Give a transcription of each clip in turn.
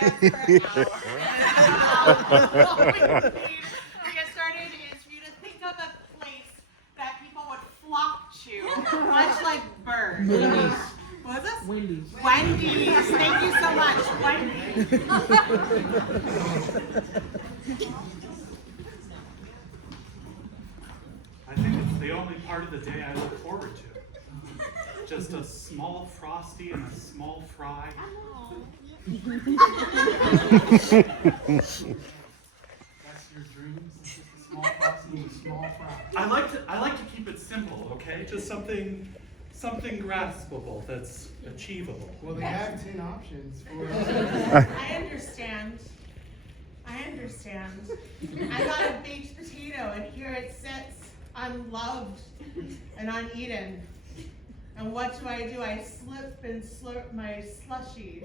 dance for an hour. All we need to get started is for you to think of a place that people would flock to, much like birds. Wendy's. What was this? Wendy's. Wendy's. Thank you so much, Wendy's. I think it's the only part of the day I look forward to. Just a small frosty and a small fry. That's your dreams? It's just a small frosty and a small fry. I like to keep it simple, okay? Just something graspable that's achievable. Well, they have 10 options for. I understand. I got a baked potato, and here it sits, unloved and uneaten. And what do? I slip and slurp my slushy.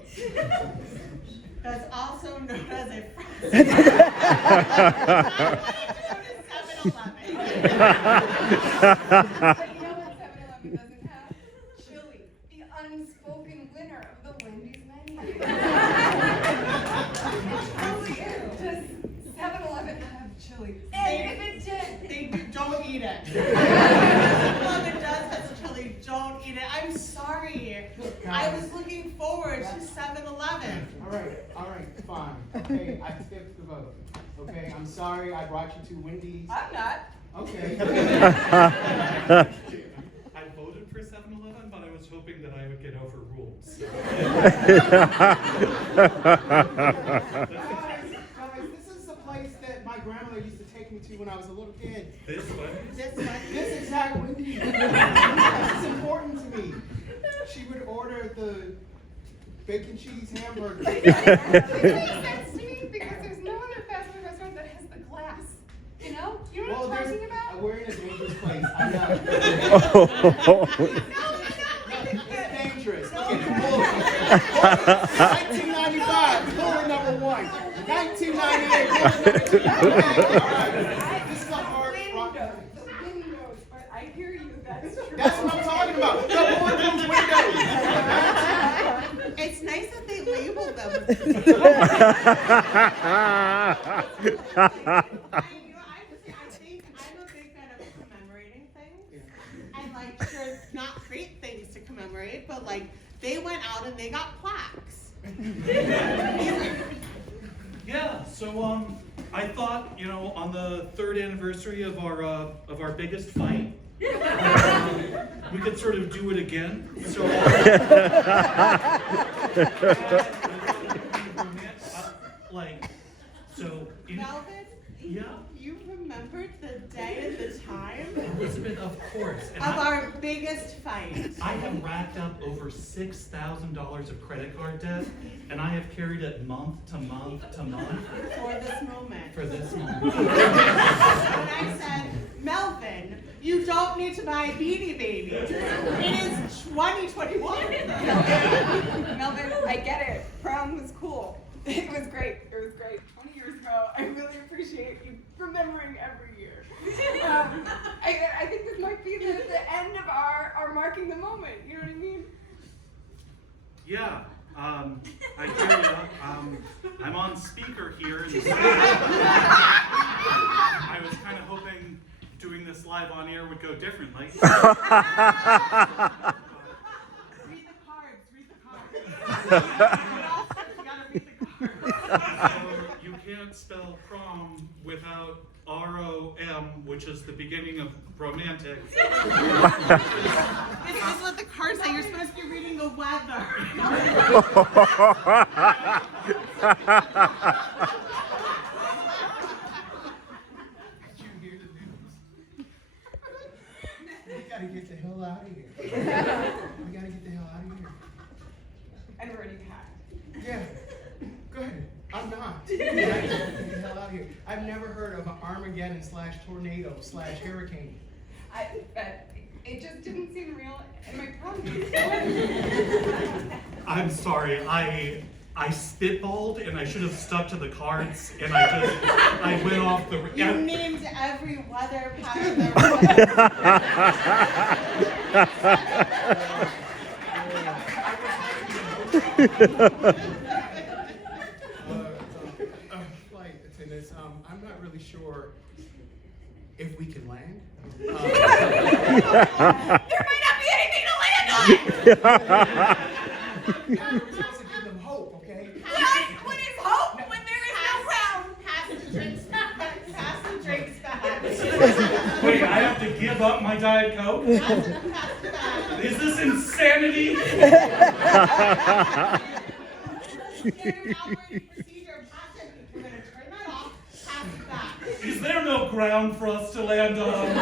That's also known as a frosty. But you know what 7-Eleven doesn't have? Chili, the unspoken winner of the Wendy's menu. Does 7-Eleven have chili? And if it did, Don't eat it. 7-Eleven does have the chili. Don't eat it. I'm sorry. I was looking forward to 7-Eleven. All right, fine. Okay, I skipped the vote. Okay, I'm sorry I brought you to Wendy's. I'm not. Okay. I voted for 7-Eleven, but I was hoping that I would get overruled. So. Guys, this is the place that my grandmother used to take me to when I was a little kid. This one? This exact Wendy's. This is important to me. She would order the bacon cheese hamburger. it makes sense to me because there's no other fast food restaurant that has the glass. You know? You know what I'm talking about? We're in a dangerous place. I know. It's dangerous. Look at the bullshit. 1995, bullet number 1. 1998, bullet number 2. This is a hard rock. The windows, but I hear you, that's true. That's what I'm talking about. The boardroom's windows. It's nice that they labeled them. I think I'm a big fan of commemorating things. And like, sure, not great things to commemorate, but like, they went out and they got plaques. Yeah, so I thought, on the 3rd anniversary of our biggest fight, we could sort of do it again. So Melvin, yeah, you remembered the day and the time Elizabeth, of course. And of our biggest fight. I have racked up over $6,000 of credit card debt, and I have carried it month to month to month For this moment. for this month. When I said, Melvin, you don't need to buy Beanie Baby. It is 2021. Melvin, I get it. Prom was cool. It was great. 20 years ago. I really appreciate you remembering every year. I think this might be the end of our marking the moment. You know what I mean? Yeah, I hear you. I'm on speaker here. And I was kind of hoping doing this live on air would go differently. Read the cards. You gotta read the cards. So you can't spell prom without R-O-M, which is the beginning of romantic. This is what the cards say. You're supposed to be reading the weather. Did you hear the news? We gotta get the hell out of here. We gotta get the hell out of here. And we're already packed. Yeah. Good. I'm not. We gotta get the hell out of here. I've never heard of an Armageddon / tornado / hurricane. It just didn't seem real in my prom. I'm sorry, I spitballed and I should have stuck to the cards and I went off the. You named every weather pattern there was. this. I'm not really sure if we can land. There might not be anything to land on! We're supposed to give them hope, okay? What is hope when there is no ground? Pass the drinks back. Pass the drinks back. Wait, I have to give up my Diet Coke? Pass it back. Is this insanity? Standard operating procedure. Pass it. We're going to turn that off. Pass it back. Is there no ground for us to land on?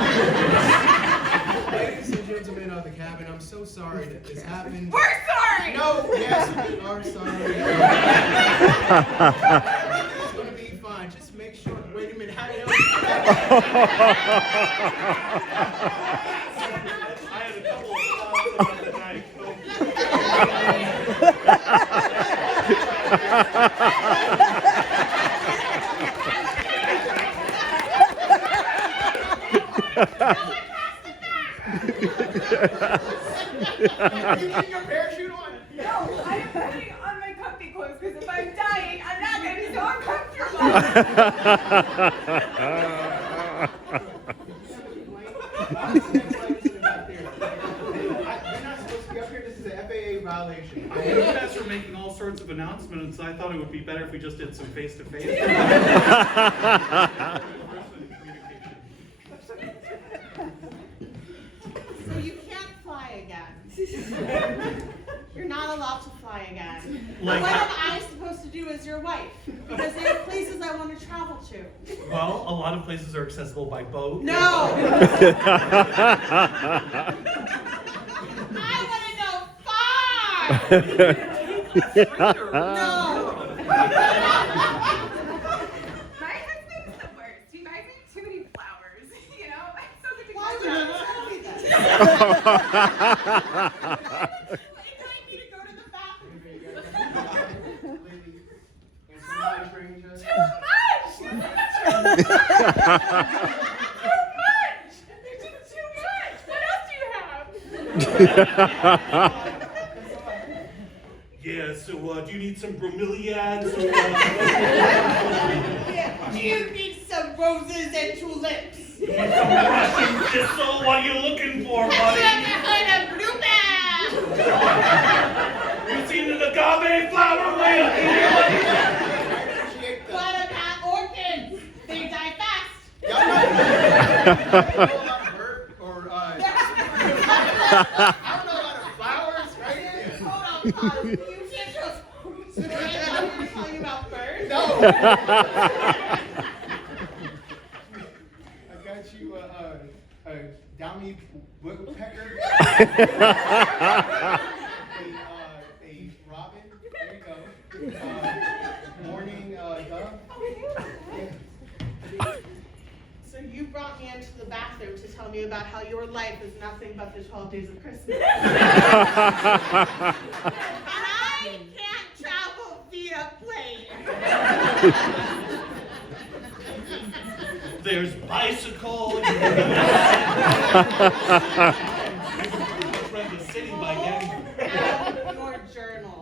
Ladies and gentlemen of the cabin, I'm so sorry that this happened. We're sorry! No, yes, we are sorry. It's gonna be fine. Just make sure. Wait a minute. How the hell? I had a couple of thoughts about the Diet Coke. You get your parachute on? No, I'm putting on my comfy clothes because if I'm dying, I'm not going to be so uncomfortable. You're not supposed to be up here. This is an FAA violation. I know you guys were making all sorts of announcements, I thought it would be better if we just did some face-to-face. So you can't fly again. You're not allowed to fly again. Like what how- am I supposed to do as your wife? Because there are places I want to travel to. Well, a lot of places are accessible by boat. No! I want to go far! No! My husband's the worst. He buys me too many flowers. You know, I'm so good to Why would you tell me that? Invite me to go to the bathroom. And somebody trained us. Too much! Too much! There's just too much! What else do you have? Yeah, so do you need some bromeliads? Or, You need some roses and tulips. some Russian thistle? What are you looking for, Have you buddy? ever heard of bluebell? You seen an agave flower way up here? Appreciate the. What about orchids? They die fast. Y'all know a lot of bird or I don't know a lot of flowers, right? Hold on, pause. You can't just tell you about birds. No. I got you a downy woodpecker. A robin. There you go. Morning dove. So you brought me into the bathroom to tell me about how your life is nothing but the 12 days of Christmas. And I can't travel via plane. There's bicycle. You can run the city by getting. Out your journal.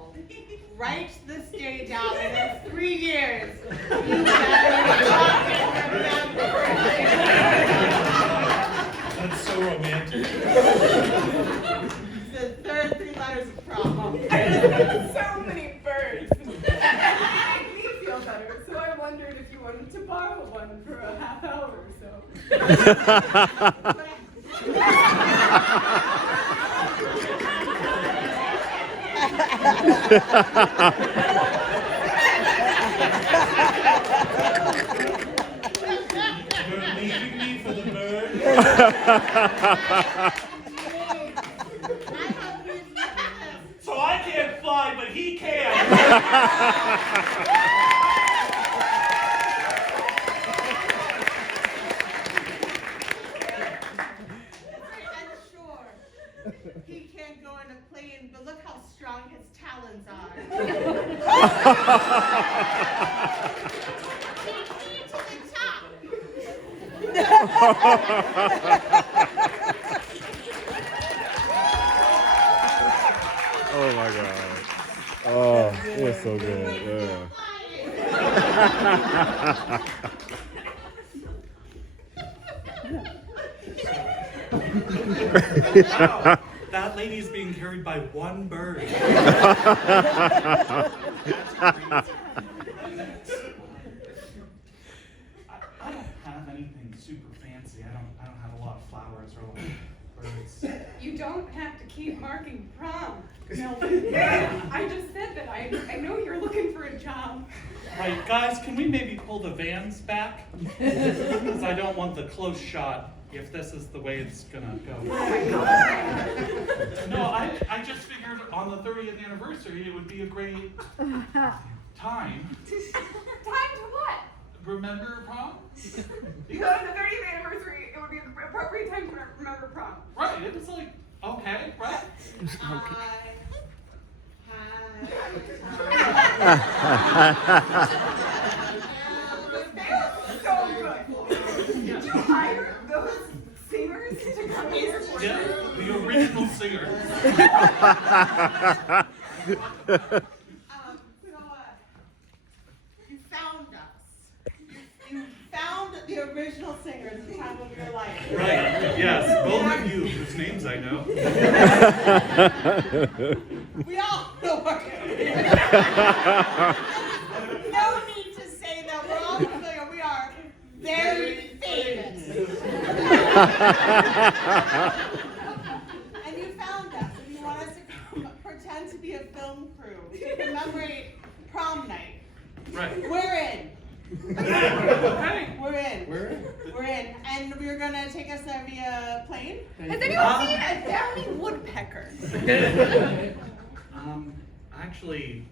Write this day down, and in 3 years, you better fucking remember. That's so romantic. The third 3 letters of problem. So many birds. It made me feel better, so I wondered if you wanted to borrow one for a half hour or so. You're leaving me for the bird? I have these letters. So I can't fly, but he can. I'm sure he can't go on a plane, but look how strong his talons are. Take me to the top. Oh my god. Oh, it was so good. Yeah. Flying. Wow, that lady's being carried by one bird. That's crazy. I don't have anything super fancy. I don't have a lot of flowers or birds. You don't have to keep marking prom. No, I just said that I know you're looking for a job. Right, guys, can we maybe pull the vans back? Because I don't want the close shot if this is the way it's gonna go. No, I just figured on the 30th anniversary it would be a great time. Time to what? Remember prom? Because on the 30th anniversary, it would be an appropriate time to remember prom. Right, it was like, okay, right? So good. Did you hire those singers to come here for Yeah, you? the original singer. You found us. You found the original singers at the time of your life. Right, yes, both of you, whose names I know. We all know what No need to say that. We're all familiar. We are very famous. And you found us, and you want us to pretend to be a film crew to commemorate prom night. Right. We're in. Okay. We're in. Where? We're in. And we're gonna take us there via plane. Has anyone seen a downy woodpecker? Actually,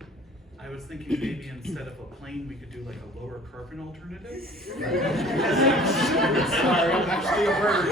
I was thinking maybe instead of a plane, we could do like a lower carbon alternative. Sorry, I'm actually a bird.